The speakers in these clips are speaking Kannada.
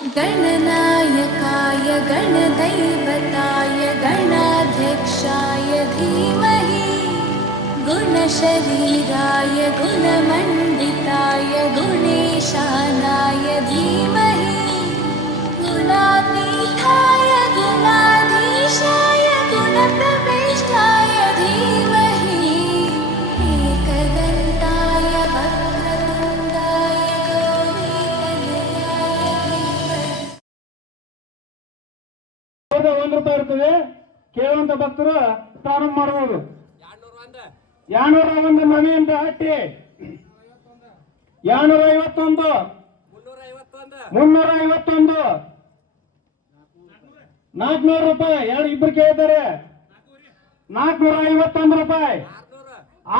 गणनायकाय गणदैवताय गणाध्यक्षाय धीमहि गुणशरीराय गुणमण्डिताय गुणेशानाय धीमहि गुणातीताय गुणाधीशाय गुणप्रविष्टाय धीमहि एकदन्ताय वक्रतुण्डाय ಗೌರಿತನಯಾಯ ಧೀಮಹಿ. ಇರ್ತದೆ ಕೇಳುವಂತ ಭಕ್ತರು ಪ್ರಾರಂಭ ಮಾಡಬಹುದು. 201 ಮನೆ ಅಂತ ಹಟ್ಟಿ 251 351 400 ರೂಪಾಯಿ. ಯಾರು ಇಬ್ರು ಕೇಳ್ತಾರೆ? 451 ರೂಪಾಯಿ,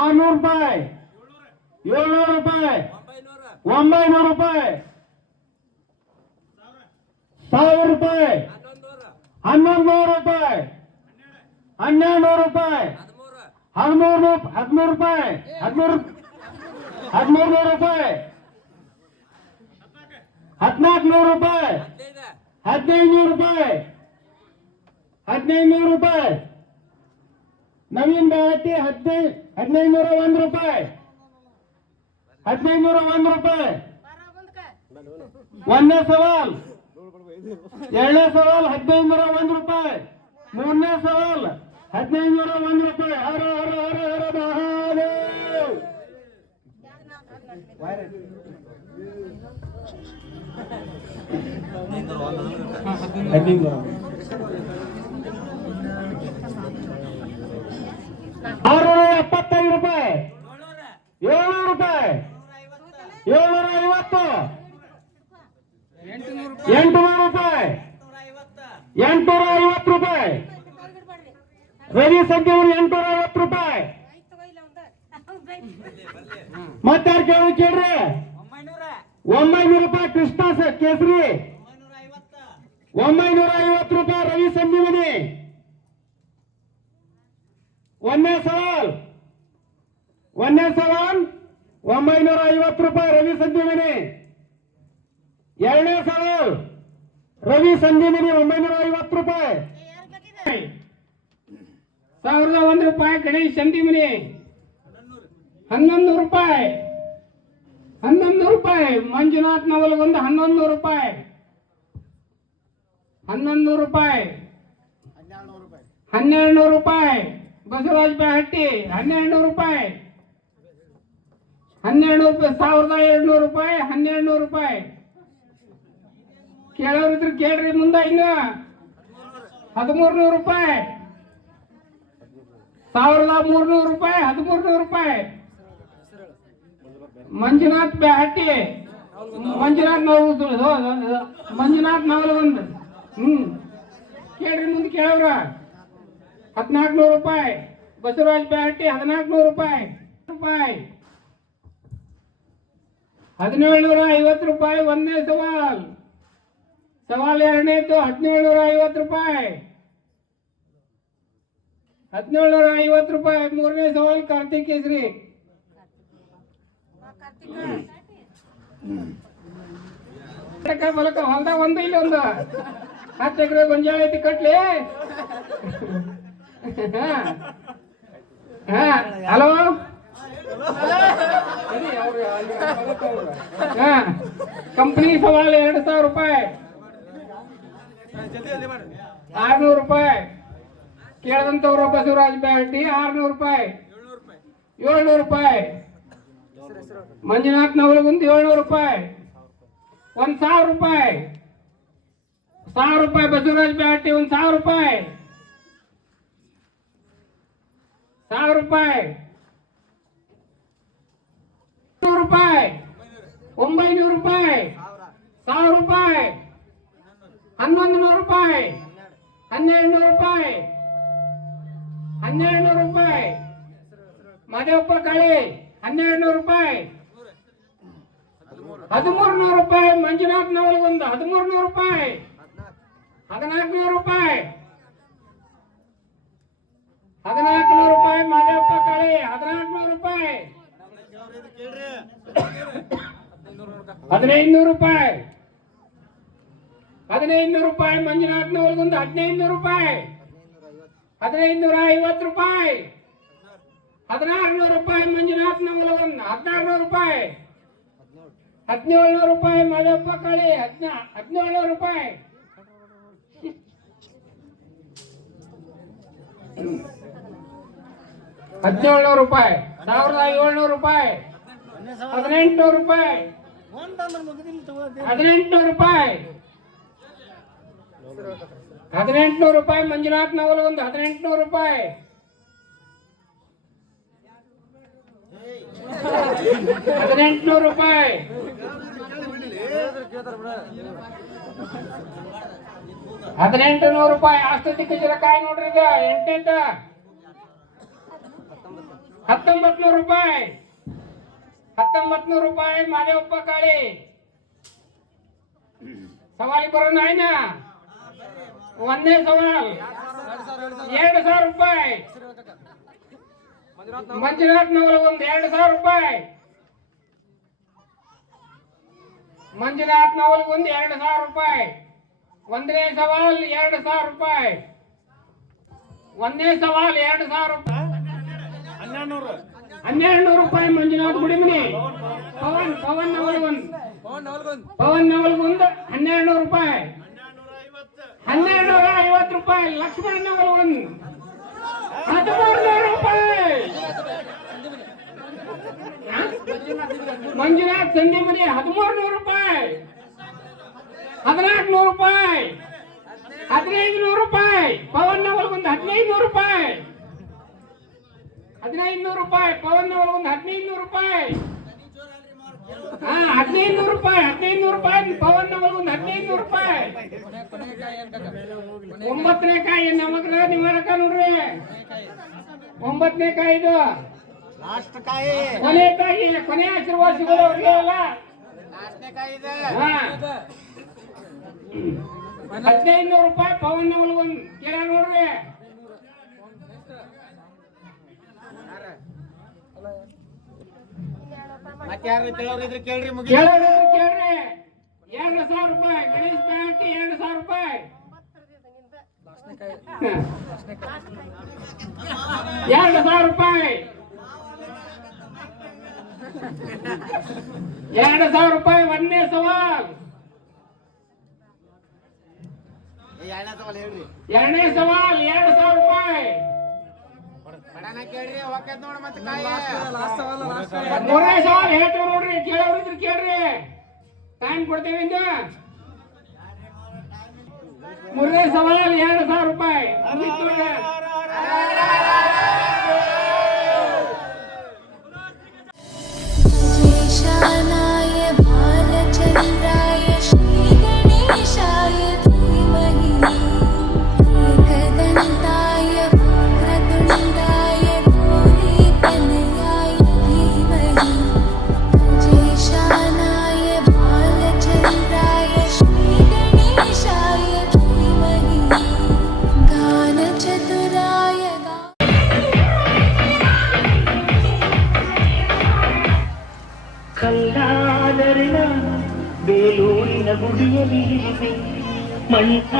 600 ರೂಪಾಯಿ, 700 ರೂಪಾಯಿ, 900 ರೂಪಾಯಿ, 1000 ರೂಪಾಯಿ, 1100 ರೂಪಾಯಿ, 1200 ರೂಪಾಯಿ, 1300 ರೂಪಾಯಿ, 1300 ರೂಪಾಯಿ, 1400 ರೂಪಾಯಿ, 1500 ರೂಪಾಯಿ, 1500 ರೂಪಾಯಿ. ನವೀನ್ ಬಾಟಿ 1501 ರೂಪಾಯಿ, 1501 ರೂಪಾಯಿ. ಒಂದನೇ ಸವಾಲ್, ಎರಡನೇ ಸವಾಲ್ 1501 ರೂಪಾಯಿ, ಮೂರನೇ ಸವಾಲ್ 1501 ರೂಪಾಯಿ. ಹರ ಹರ ಹರ ಹರ ಮಹಾದೇವ್. $675 ರೂಪಾಯಿ, 700 ರೂಪಾಯಿ, 750, 800 ರೂಪಾಯಿ, 850 ರೂಪಾಯಿ. ರವಿ ಸಂಖ್ಯೆಯವರು 850 ರೂಪಾಯಿ. ಮತ್ತಾರು ಕೇಳ್ರಿ 900 ರೂಪಾಯಿ. ಕೃಷ್ಣ ಕೇಸರಿ 950 ರೂಪಾಯಿ. ರವಿ ಸಂಜೀವನಿ. ಒಂದನೇ ಸವಾಲ್ 950 ರೂಪಾಯಿ ರವಿ ಸಂಜೀವನಿ. ಎರಡನೇ ಸವಾಲ್ ರವಿ ಸಂಜೀವನಿ 950 ರೂಪಾಯಿ. 1001 ರೂಪಾಯಿ ಗಣೇಶ್ ಸಂಜೀವನಿ. 1100 ರೂಪಾಯಿ, 1100 ರೂಪಾಯಿ. ಮಂಜುನಾಥ್ ನವಲಗೊಂದು 1100 ರೂಪಾಯಿ, 1100 ರೂಪಾಯಿ, 1200 ರೂಪಾಯಿ. ಬಸವರಾಜ್ ಬಾಹಟ್ಟಿ 1200 ರೂಪಾಯಿ, 1200 ರೂಪಾಯಿ. 1200 ರೂಪಾಯಿ, 1200 ರೂಪಾಯಿ. ಕೇಳೋರಿದ್ರು ಕೇಳ್ರಿ. ಮುಂದೆ ಇನ್ನು 1300 ರೂಪಾಯಿ, 1300 ರೂಪಾಯಿ, 1300 ರೂಪಾಯಿ. ಮಂಜುನಾಥ್ ಬ್ಯಾಹಟ್ಟಿ, ಮಂಜುನಾಥ್ ನವಲಗೊಂದು. ಕೇಳ್ರಿ ಮುಂದೆ ಕೇಳವ್ರ. 1400 ರೂಪಾಯಿ. ಬಸವರಾಜ್ ಬ್ಯಾಹಟ್ಟಿ 1400 ರೂಪಾಯಿ. 1750 ರೂಪಾಯಿ. ಒಂದನೇ ಸವಾಲ್. ಸವಾಲ್ ಎರಡನೇದು 1750 ರೂಪಾಯಿ, 1750 ರೂಪಾಯಿ. ಮೂರನೇ ಸವಾಲ್ ಕಾರ್ತಿಕ್ ಕೇಸರಿ. ಬಲಕ ಹೊಲ್ದಾಗ ಒಂದು ಇಲ್ಲಿ ಒಂದು 10 ಎಕರೆ ಗೊಂಜಾಳ ಐತಿ ಕಟ್ಲಿ. ಹಲೋ, ಕಂಪನಿ ಸವಾಲ್ 2000 ರೂಪಾಯಿ, 600 ರೂಪಾಯಿ. ಕೇಳದಂತವ್ರು ಬಸವರಾಜ್ ಬ್ಯಾಹಟ್ಟಿ 600 ರೂಪಾಯಿ, 700 ರೂಪಾಯಿ. ಮಂಜುನಾಥ್ ನವಲಗುಂದ್ 700 ರೂಪಾಯಿ. 1000 ರೂಪಾಯಿ, 1000 ರೂಪಾಯಿ. ಬಸವರಾಜ್ ಬ್ಯಾಹಟ್ಟಿ 1000 ರೂಪಾಯಿ, 1000 ರೂಪಾಯಿ. 900 ರೂಪಾಯಿ, 900 ರೂಪಾಯಿ, 1000 ರೂಪಾಯಿ. 1100 ರೂಪಾಯಿ, 1200 ರೂಪಾಯಿ, 1200 ರೂಪಾಯಿ. ಮಾದೇವಪ್ಪ ಕಾಳಿ 1200 ರೂಪಾಯಿ, 1300 ರೂಪಾಯಿ. ಮಂಜುನಾಥ್ ನವಲಗುಂದ 1300 ರೂಪಾಯಿ, 1400 ರೂಪಾಯಿ, 1400 ರೂಪಾಯಿ. ಮಾದೇವಪ್ಪ ಕಾಳಿ 1400 ರೂಪಾಯಿ, 1500 ರೂಪಾಯಿ, 1500 ರೂಪಾಯಿ ಮಂಜುನಾಥ್ ನವಲಗುಂದ 1500 ರೂಪಾಯಿ 1550 ರೂಪಾಯಿ 1600 ರೂಪಾಯಿ ಮಂಜುನಾಥ್ ನವಲಗುಂದ 1600 ರೂಪಾಯಿ 1700 ರೂಪಾಯಿ ಮಾದಪ್ಪ ಕಾಳಿ 1700 ರೂಪಾಯಿ 1700 ರೂಪಾಯಿ 1700 ರೂಪಾಯಿ 1800 ರೂಪಾಯಿ 1800 ರೂಪಾಯಿ 1800 ರೂಪಾಯಿ ಮಂಜುನಾಥ್ ನವಲಗುಂದ 1800 ರೂಪಾಯಿ 1800 ರೂಪಾಯಿ 1800 ರೂಪಾಯಿ ಆಸ್ತತಿ ಕುಜರಕಾಯಿ ನೋಡ್ರಿ ಈಗ 1900 ರೂಪಾಯಿ 1900 ರೂಪಾಯಿ ಮಾದೇವಪ್ಪ ಕಾಳಿ ಸವಾಲಿ ಬರೋಣ ಆಯ್ನ ಒಂದೇ ಸವಾಲ್ 2000 ರೂಪಾಯಿ ಮಂಜುನಾಥ್ ನವಲಗುಂದ 2000 ರೂಪಾಯಿ ಮಂಜುನಾಥ್ ನವಲಗುಂದ 2000 ರೂಪಾಯಿ ಒಂದೇ ಸವಾಲ್ 2000 ರೂಪಾಯಿ ಒಂದೇ ಸವಾಲ್ 2000 ರೂಪಾಯಿ 1200 ರೂಪಾಯಿ ಮಂಜುನಾಥ್ ಗುಡಿಮನಿ ಪವನ್ ನವಲಗುಂದ 1200 ರೂಪಾಯಿ 1250 ರೂಪಾಯಿ ಲಕ್ಷ್ಮಣ್ ನವಲಗುಂದ 1300 ರೂಪಾಯಿ ಮಂಜುನಾಥ್ ಸಂಧಿಮನಿ 1300 ರೂಪಾಯಿ 1400 ರೂಪಾಯಿ 1500 ರೂಪಾಯಿ ಪವನ್ ನವಲಗುಂದ 1500 ರೂಪಾಯಿ 1500 ರೂಪಾಯಿ ಪವನ್ ನವಲಗುಂದ 1500 ರೂಪಾಯಿ 1500 ರೂಪಾಯಿ 1500 ರೂಪಾಯಿ ಪವನ್ ನವಲಗುಂದ 1500 ರೂಪಾಯಿ 9ನೇ ಕಾಯಿ ನಮಗ್ರ ನಿವಾರಕ ನೋಡ್ರಿ 9ನೇ ಕಾಯಿ ಇದು ಕೊನೆ ಕಾಯಿ ಕೊನೆ ಆಶೀರ್ವಾದ ಸಿಗೋದು ಅವ್ರಿಗೆ ಅಲ್ಲ 1500 ರೂಪಾಯಿ ಪವನ್ ನವಲಗುಂದ ಕೇಳ ನೋಡ್ರಿ ಕೇಳ್ರಿ 2000 ರೂಪಾಯಿ ಗಣೇಶ್ ಬ್ಯಾಂಕ್ 2000 ರೂಪಾಯಿ 2000 ರೂಪಾಯಿ 2000 ರೂಪಾಯಿ ಒಂದೇ ಸವಾಲ್ ಎರಡನೇ ಸವಾಲ್ 2000 ರೂಪಾಯಿ ಮೂರನೇ ಸವಾಲ್ ಹೇಳ್ತೇವೆ ನೋಡ್ರಿ ಕೇಳೋರಿದ್ರು ಕೇಳ್ರಿ ಟೈಮ್ ಕೊಡ್ತೇವೆ ಇಂದ ಮೂರನೇ ಸವಾಲ್ 2000 ರೂಪಾಯಿ गणेशानाय बालचन्द्राय श्रीगणेशाय धीमहि एकदन्ताय वक्रतुण्डाय गौरीतनयाय धीमहि गणेशानाय बालचन्द्राय श्रीगणेशाय धीमहि गानचतुराय ಕಲ್ಲಾದರಿನ ಬೇಲೂರಿನ ಗುಡಿಯಲ್ಲಿ ಮಂಟ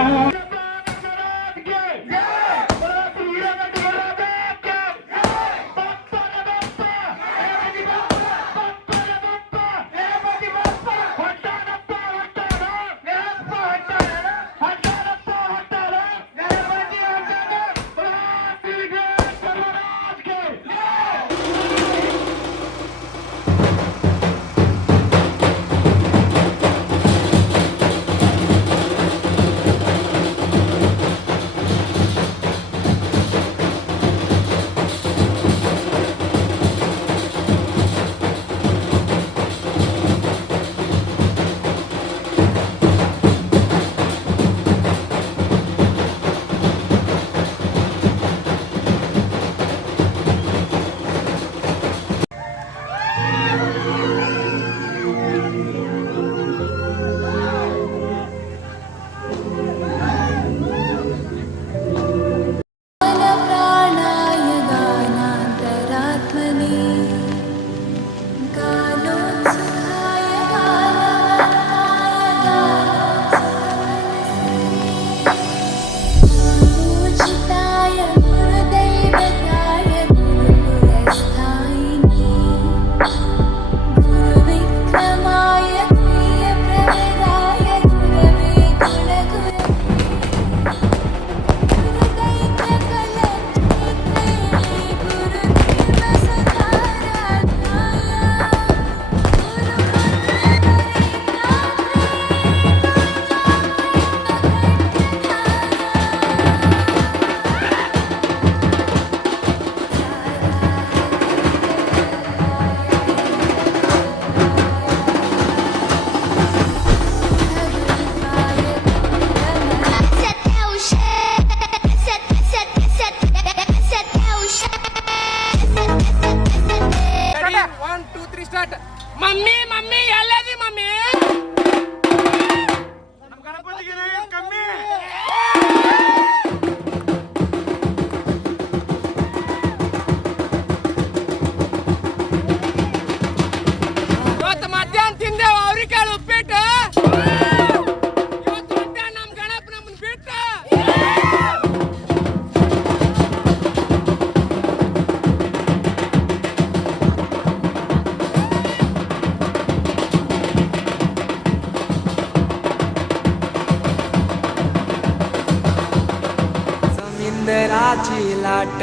सुंदराची लाट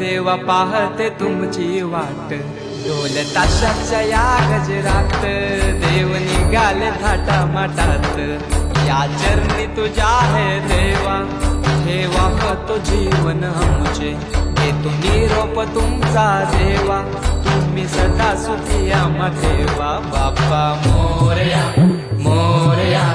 देवा पाहते तुमची वाट ढोल ताशाच्या या गजरात देव निघाले थाटा माटात या चरणी तुझ्या है देवा ठेवा तो जीवन आमुचे घेतो निरोप तुमचा देवा तुम्ही सदा सुखी आम्हा ठेवा बाप्पा मोरया मोरया